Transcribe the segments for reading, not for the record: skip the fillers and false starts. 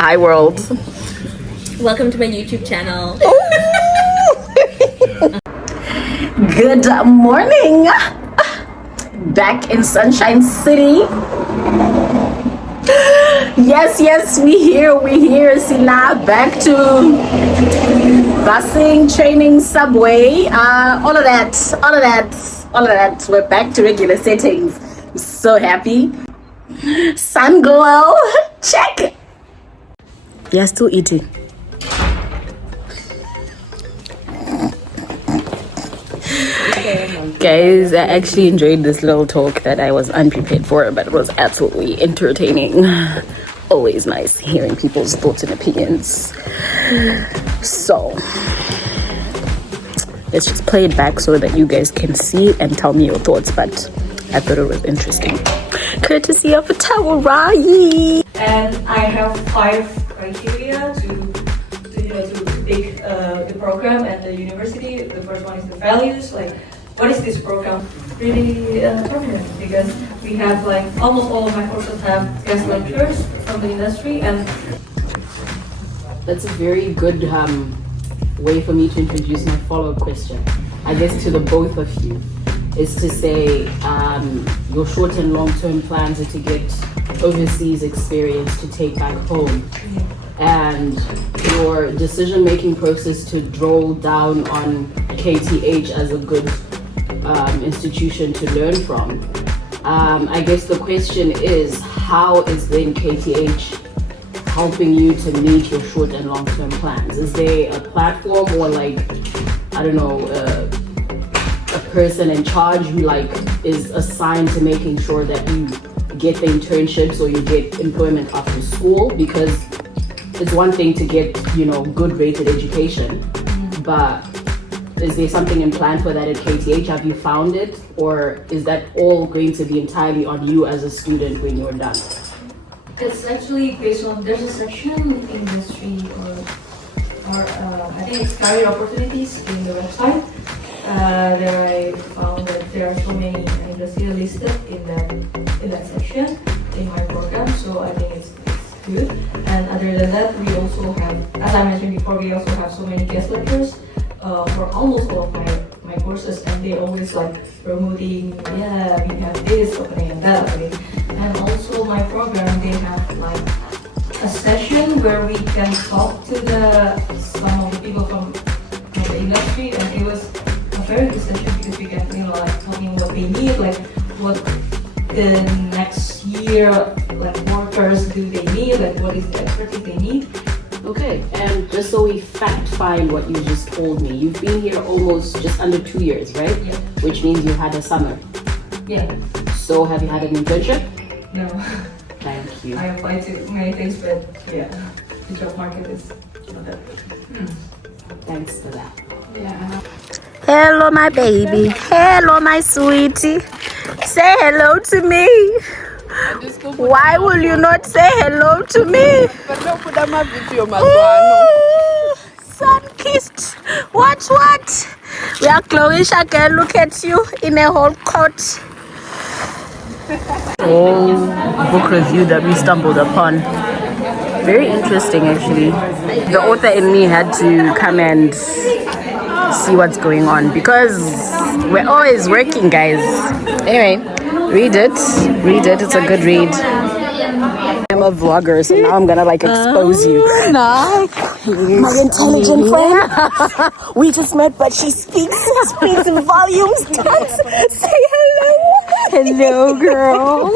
Hi world. Welcome to my YouTube channel. Good morning. Back in Sunshine City. Yes, we here. Sila, back to busing, training, subway, all of that. We're back to regular settings. I'm so happy. Sun glow, check. Yeah, still eating. Guys, I actually enjoyed this little talk that I was unprepared for, but it was absolutely entertaining. Always nice hearing people's thoughts and opinions. So, let's just play it back so that you guys can see and tell me your thoughts, but I thought it was interesting. Courtesy of Taurai. And I have 5 criteria to pick the program and the university. The first one is the values, like what is this program really targeting? Because we have like almost all of my courses have guest lecturers from the industry, and that's a very good way for me to introduce my follow-up question, I guess, to the both of you, is to say your short and long-term plans are to get overseas experience to take back home, and your decision-making process to draw down on KTH as a good institution to learn from. I guess the question is, how is then KTH helping you to meet your short and long-term plans? Is there a platform or like, I don't know, a person in charge who like is assigned to making sure that you get the internships or you get employment after school? Because it's one thing to get, good rated education, but is there something in plan for that at KTH? Have you found it? Or is that all going to be entirely on you as a student when you're done? it's actually based on, there's a section in industry or I think it's career opportunities in the website. There I found that there are so many industries listed in that section in my program, so I think it's good. And other than that, we also have, as I mentioned before, we also have so many guest lecturers for almost all of my courses, and they always like promoting, we have this opening and that opening. And also my program, they have like a session where we can talk to some of the people from the industry, and it was a very good session because we can like talking what they need, like what the next year like workers do they need, like what is the expertise they need. Okay, and just so we fact find what you just told me, you've been here almost just under 2 years, right? Yeah. Which means you had a summer. Yeah. So have you had an internship? No. Thank you. I applied to many things, but yeah, the job market is not that good. Thanks for that. Yeah. Hello, my baby. Hello, my sweetie. Say hello to me. Why will you not say hello to me? Sun-kissed. What? We are Chloe again. Look at you in a whole coat. Book review that we stumbled upon. Very interesting, actually. The author in me had to come and see what's going on because we're always working, guys. Anyway, read it. It's a good read. I'm a vlogger, so now I'm gonna like expose you. No. My intelligent friend. We just met, but she speaks in volumes. Say hello. Hello, girl.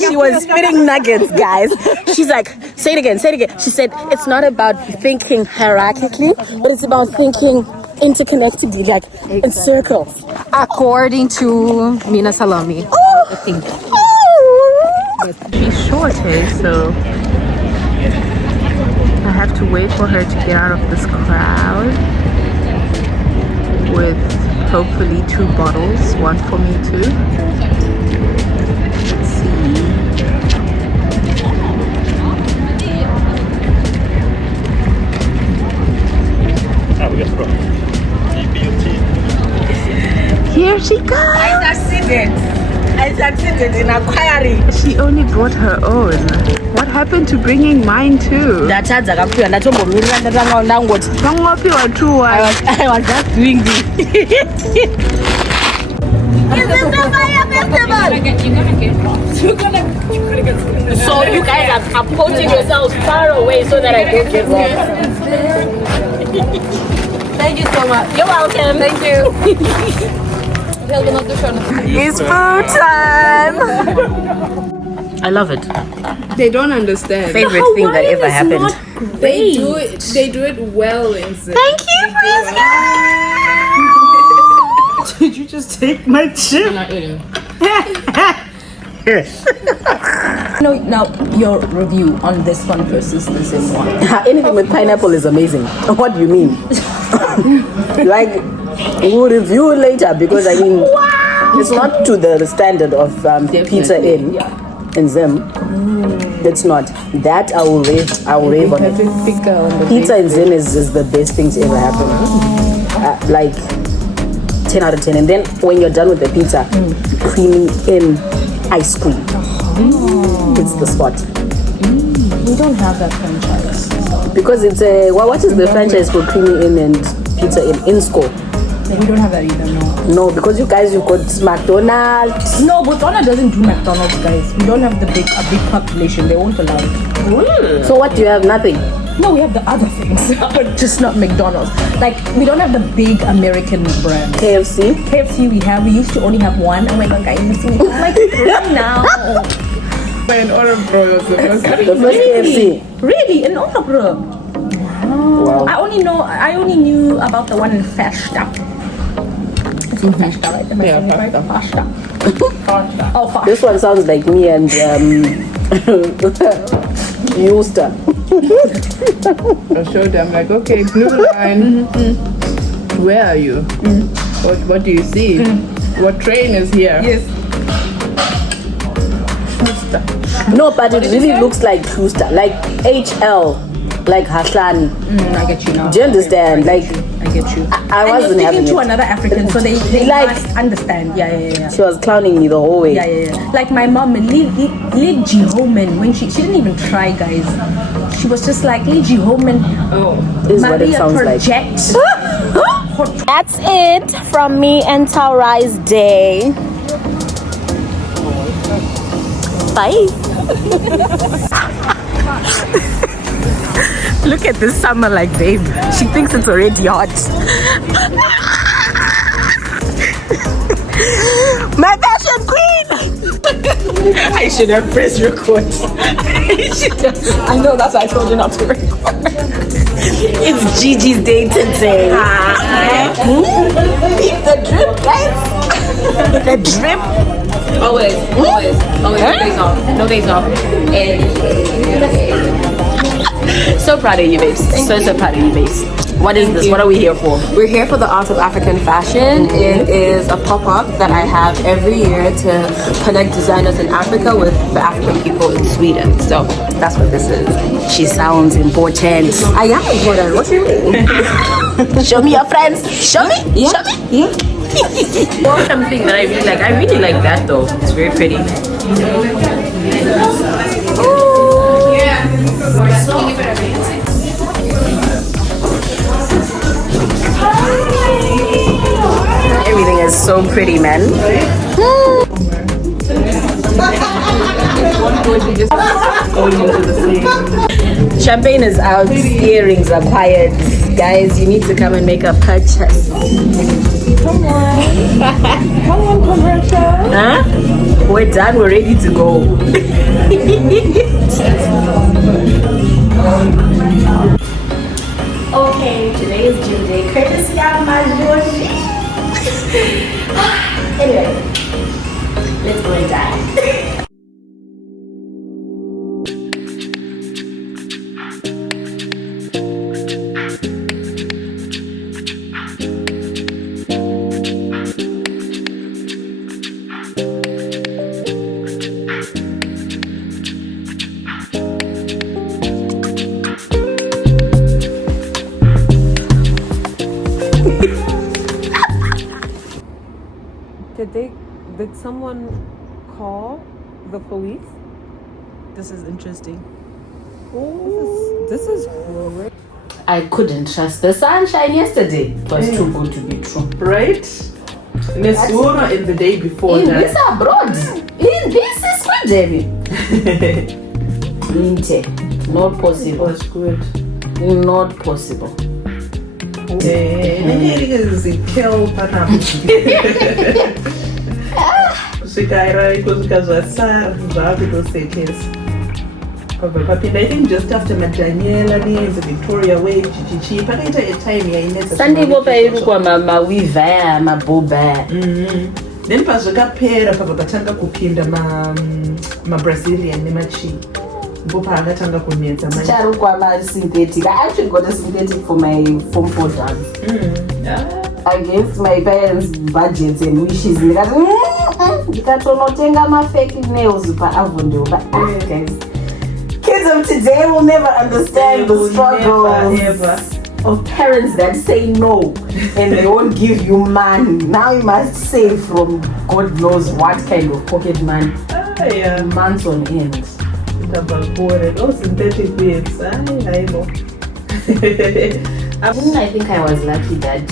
She was spitting nuggets, guys. She's like, say it again. She said, it's not about thinking hierarchically, but it's about thinking interconnectedly, like in circles. According to Mina Salami. I think. She's short, so I have to wait for her to get out of this crowd with hopefully 2 bottles, one for me too. Let's see. Here she comes. I succeeded in acquiring. She only brought her own. What happened to bringing mine too? Ndachadza kakuya ndatombomirira ndatanga ndangoti Vangopiwa two I was just doing this. So you guys are putting yourselves far away so that I don't get wrong. Thank you so much. You're welcome. Thank you. It's food time. I love it. They don't understand. Favorite thing that ever happened. They do it well in Zimbabwe. Thank you, Did you just take my chip? I'm not eating. No, now your review on this one versus the same one. Anything with pineapple is amazing. What do you mean? Like, we'll review it later because I mean, it's not to the standard of Pizza Inn in Zim. It's not. That I will rave on it. Pizza in Zim is the best thing to ever happen. Like 10 out of 10. And then when you're done with the pizza, creamy in ice cream. It's the spot. We don't have that franchise. Because it's a what is the franchise for creamy in and pizza in score? We don't have that either, no. No, because you guys you've got McDonald's. No, Botswana doesn't do McDonald's, guys. We don't have a big population. They won't allow it. So what do you have? Nothing. No, we have the other things, but just not McDonald's. Like, we don't have the big American brand. KFC. KFC we have. We used to only have one. Oh my god, guys, you see me. I'm like, right now. In Orebro, was the first The first KFC. Really? In Orebro? Wow. I only knew about the one in Festa. It's in Festa, right? Am I saying it right? Festa. Oh, Festa. This one sounds like me and Euster. I showed them like, okay, blue line. Where are you? What do you see? What train is here? Yes. No, but it really looks like Euster, like HL, like Hassan. I get you now. Do you understand? Like, I get you. I wasn't and you're having speaking to it. another African, so they Like- must understand. Yeah. She was clowning me the whole way. Yeah. Like my mom, Liji Homan, when she didn't even try, guys. She was just like, Liji Homan, This is what it Maria sounds like. project. That's it from me and Taurai's day. Bye. Look at this summer like babe. She thinks it's already hot. My fashion queen! I should have pressed record. I know, that's why I told you not to record. It's Gigi's day today. Keep the drip, guys. The drip. Always. No days off. No days off. So proud of you, babes. So proud of you, babes. What is this? What are we here for? We're here for the Art of African Fashion. It is a pop-up that I have every year to connect designers in Africa with the African people in Sweden. So that's what this is. She sounds important. I am important. What do you mean? Show me your friends. Show me. Yeah. Show me. Yeah. Something that I really like. I really like that though. It's very pretty. Everything is so pretty, man. Champagne is out, earrings are quiet. Guys, you need to come and make a purchase. Come on, commercial. Huh? We're done, we're ready to go. Okay, today is gym day, courtesy of my Georgétte. Anyway, let's go and die. Did someone call the police? This is interesting. This is great. I couldn't trust the sunshine yesterday. It was too good to be true. Right? Nesuro in the day before In that. this abroad. In this is good, David. Not It possible. was good. Not possible. Kill Shikaira ikuzvikazvasara zvakutosekesa papinda I think just after madaniela needs Victoria wave chichichi pakaita time yainetsa Sandivo pairukwa mawiva aya mabhoba. then pazvikapera papa patanga kupinda mabrazilian nemachi ndipo paakatanga kunetsa Charukwa synthetic. I actually got a synthetic for my form 4 dance. Against my parents' budgets and wishes. Ndikatonotenga fake nails paAvondale. But guys, kids of today will never understand the struggles of parents that say no and they won't give you money. Now you must save from God knows what kind of pocket money. Months on end. Synthetic beads. I know. I think I was lucky that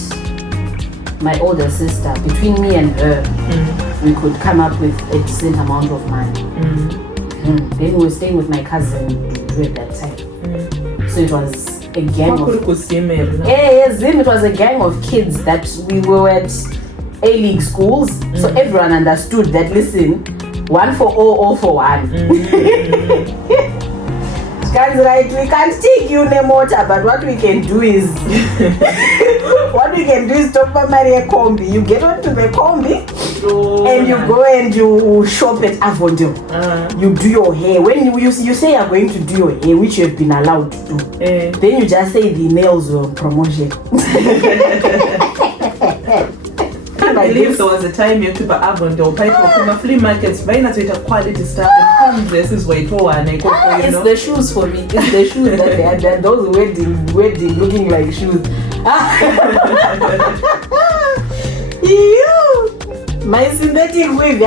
my older sister, between me and her, we could come up with a decent amount of money. Then we were staying with my cousin at that time. So it was a gang of it was a gang of kids that we were at A-League schools. So everyone understood that, listen, 1 for all for one. Guys, right, we can't take you in a motor, but what we can do is talk about Maria Combi. You get onto the Combi and you go and you shop at Avondale. You do your hair. When you say you're going to do your hair, which you have been allowed to do, then you just say the nails were promotion. I believe there was a time you took Avondale from flea markets, buying a quality stuff and dresses were It's the shoes for me. It's the shoes that they had done. Those wedding looking like shoes. My synthetic wave,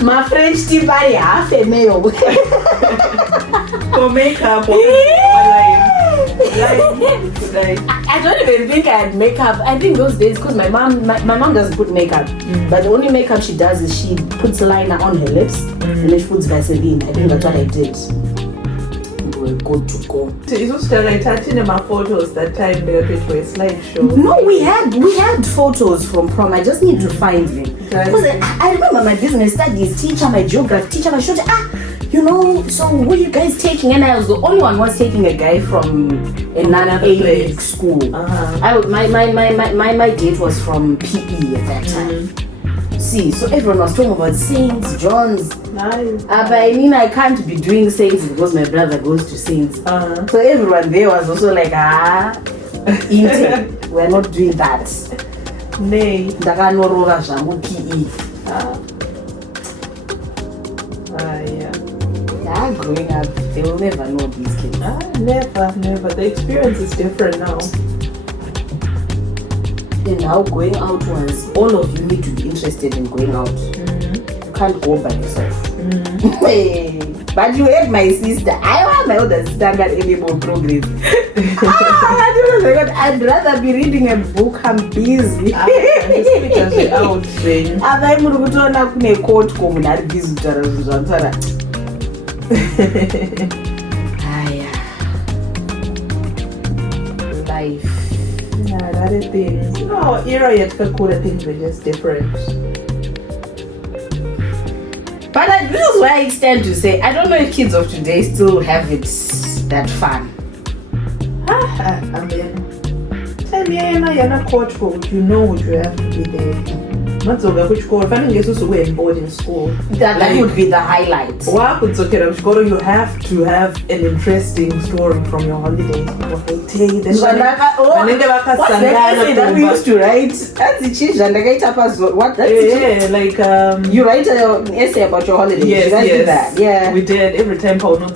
my French tip are half a male. For makeup, I don't even think I had makeup. I think those days, because my mom doesn't put makeup, but the only makeup she does is she puts liner on her lips and then she puts Vaseline. I think that's what I did. We were good to go. It was taking my photos that time they were to a slideshow. No, we had photos from prom. I just need to find them. Because I remember my business studies teacher, my geography teacher, my showed so who are you guys taking? And I was the only one was taking a guy from another A-League school. My date was from PE at that time. See, so everyone was talking about Saints, John's. Nice. But I mean, I can't be doing Saints because my brother goes to Saints. So everyone there was also like, intake. We're not doing that. Nay. Yeah, growing up, they will never know these kids. Never. The experience is different now. And now going out was, all of you need to be interested in going out. You can't go by yourself. But you had my sister. I want my older sister got any more progress. I'd rather be reading a book. I'm busy. Because we're out then. Life. Yeah, that is things. No, era yet Kakura things were just different. But this is why I stand to say, I don't know if kids of today still have it that fun. I mean, time you're coachful, you know what you have to be there. Not so good, which call, finding Jesus who were in boarding school. That would be the highlight. You have to have an interesting story from your holidays. What's that we used to write? That's the change. What? Like you write an essay about your holidays. Yes. That. Yeah, we did every time. Going to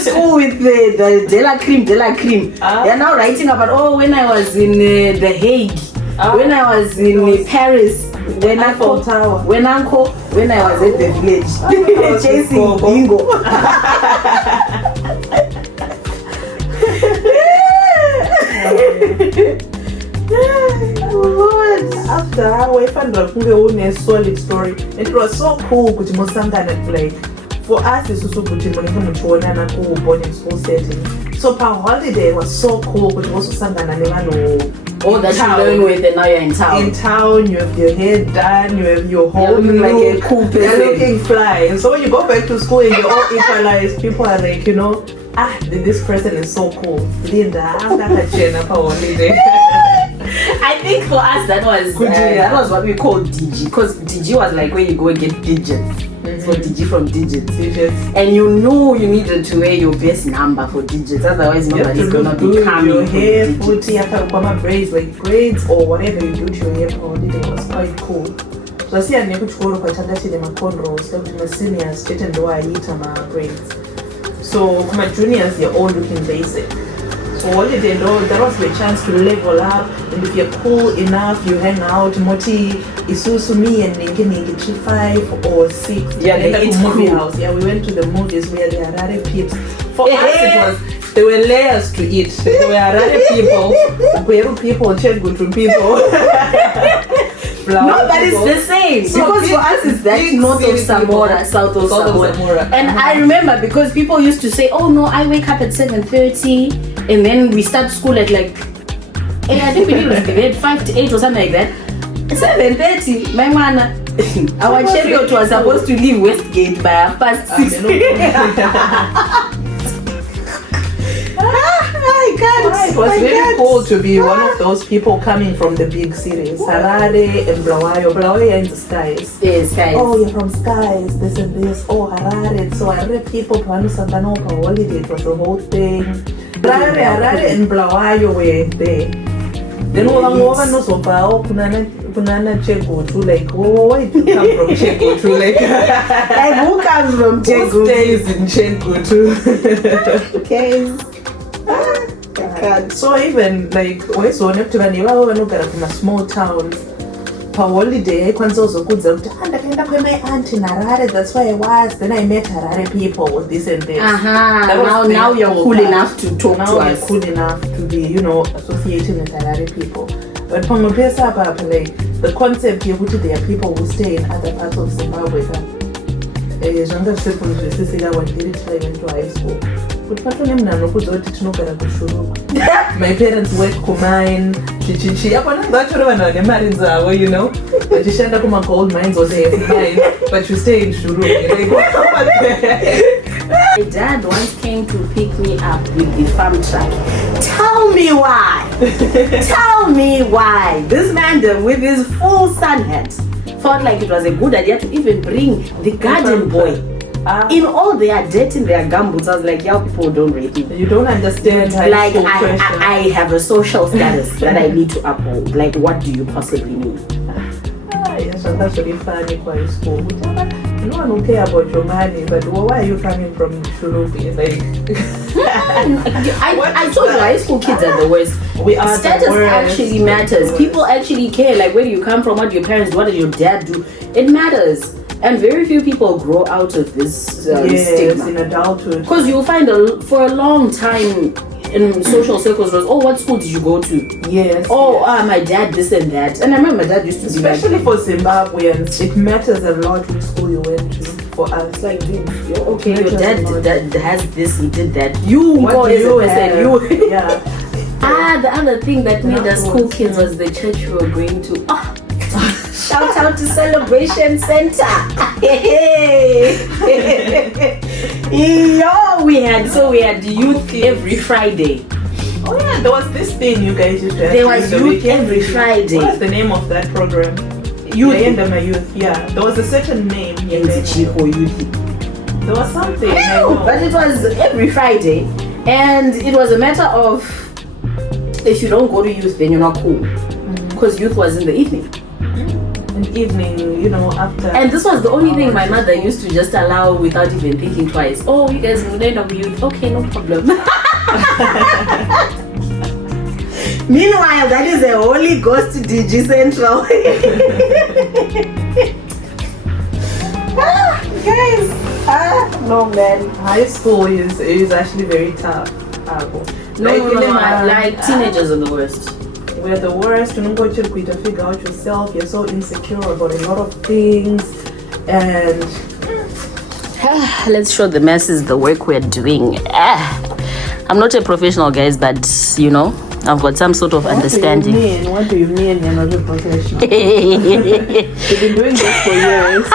school with the De La Cream. They're now writing about when I was in The Hague. When I was in Paris, when I was at the village, chasing bingo. After I found out a solid story, it was so cool with Mosangana like for us it's also good to born in school setting. So per holiday was so cool with Mosangana Oh, that you learn with and now you're in town. In town, you have your hair done, you have your whole looking like a cool person. You're looking fly. So when you go back to school and you're all equalized, people are like, this person is so cool. Linda, I'm gonna Jenna for holiday. I think for us that was what we called DG, because DG was like when you go and get digits. So DG from digits. And you knew you needed to wear your best number for digits, otherwise nobody's gonna be coming. Your hair, footy, braids, like braids or whatever you do to your hair for holiday was quite cool. So I see a nekuchikoro kwachandatile macornrows like my seniors chete ndo aita ma braids. So my juniors they're all looking basic. So holiday that was the chance to level up, and if you're cool enough you hang out moti isusu me and ningi 5 or 6 movie house. Yeah, we went to the movies where the Harare peeps. For us there were layers to it. There were Harare people, Peru people, Chegutu people. No, but it's the same. So because for us it's that north of Samora, south of Samora. And I remember because people used to say, oh no, I wake up at 7:30 and then we start school at like, I think we need to be 5 to 8 or something like that. 7:30, my man, our chariot was supposed to leave Westgate by 6:30. It was really cool to be one of those people coming from the big cities, Harare and Bulawayo. Bulawayo are in the skies. Yes, guys. Oh, you're from skies, this and this. Oh, Harare. So Harare people, Santano for holiday, it was the whole thing. Harare and Bulawayo were there. Then over no so far, Punana Chegutu, like, oh, why did you come from Chegutu? Like, who comes from Chegutu? Who stays in Chegutu? Okay. So even like where's one up to a small town per holiday, my aunt in Harare, that's where I was. Then I met Harare people with this and this. Now you're cool enough to talk to us. Now you're cool enough to be, associated with Harare people. But from like the concept here, which there are people who stay in other parts of Zimbabwe. Younger siblings when they went to high school. My parents work kumine chichichi but you shanda kuma gold mines or they mine but you stay in Shuru. My dad once came to pick me up with the farm truck. Tell me why. Tell me why this man with his full sun hat felt like it was a good idea to even bring the garden boy. In all their dirt in their gumboots, I was like, y'all people don't rate it. You don't understand. Like, I have a social status that I need to uphold. Like, what do you possibly mean? Yes, and that's really funny for school. No one will care about your money, but why are you coming from Shurupi? Like, I told you, high school kids are the worst. Status actually matters. People actually care. Like, where do you come from? What do your parents do? What does your dad do? It matters. And very few people grow out of this stigma in adulthood. Because you'll find for a long time in social circles was, oh, what school did you go to? Yes. Oh, my dad this and that. And I remember my dad used to especially for Zimbabweans, it matters a lot which school you went to. For us, like, dude, okay, your dad has this, he did that. You go as a person, you. Yeah. The other thing that made us cool kids was the church we were going to. Shout out to Celebration Center. we had youth every Friday. Oh yeah, there was this thing you guys used to have. There was youth every Friday. What's the name of that program? Youth. Yeah. There was a certain name. There was something. I know, but it was every Friday. And it was a matter of, if you don't go to youth, then you're not cool. Because youth was in the evening. Evening, after. And this was the only thing my mother used to just allow without even thinking twice. Oh, you guys will end up with youth. Okay, no problem. Meanwhile, that is a Holy Ghost DG Central. Guys, no man. High school is actually very tough. Like teenagers are the worst. We're the worst. You don't go to figure out yourself. You're so insecure about a lot of things, and let's show the masses the work we're doing. I'm not a professional, guys, but you know, I've got some sort of understanding. What do you mean you're not a professional? You've been doing this for years.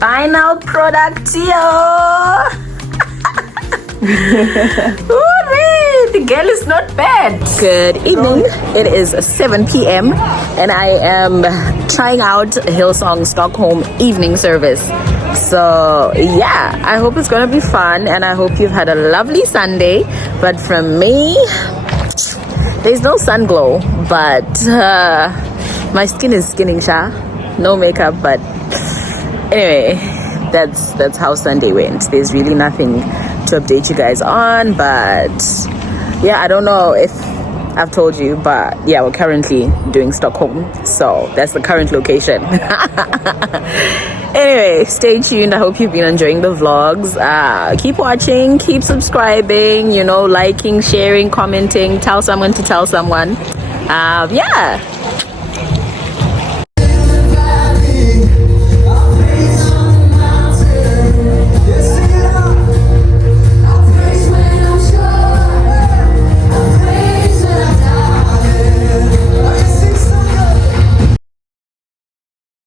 Final product here. The girl is not bad. Good evening. It is 7 p.m. and I am trying out Hillsong Stockholm evening service. So yeah, I hope it's gonna be fun and I hope you've had a lovely Sunday. But from me, there's no sun glow, but my skin is skinning, sha. No makeup, but anyway, that's how Sunday went. There's really nothing to update you guys on, but yeah, I don't know if I've told you, but yeah, we're currently doing Stockholm, so that's the current location. Anyway, stay tuned. I hope you've been enjoying the vlogs. Keep watching, keep subscribing, you know, liking, sharing, commenting, tell someone to tell someone. Yeah,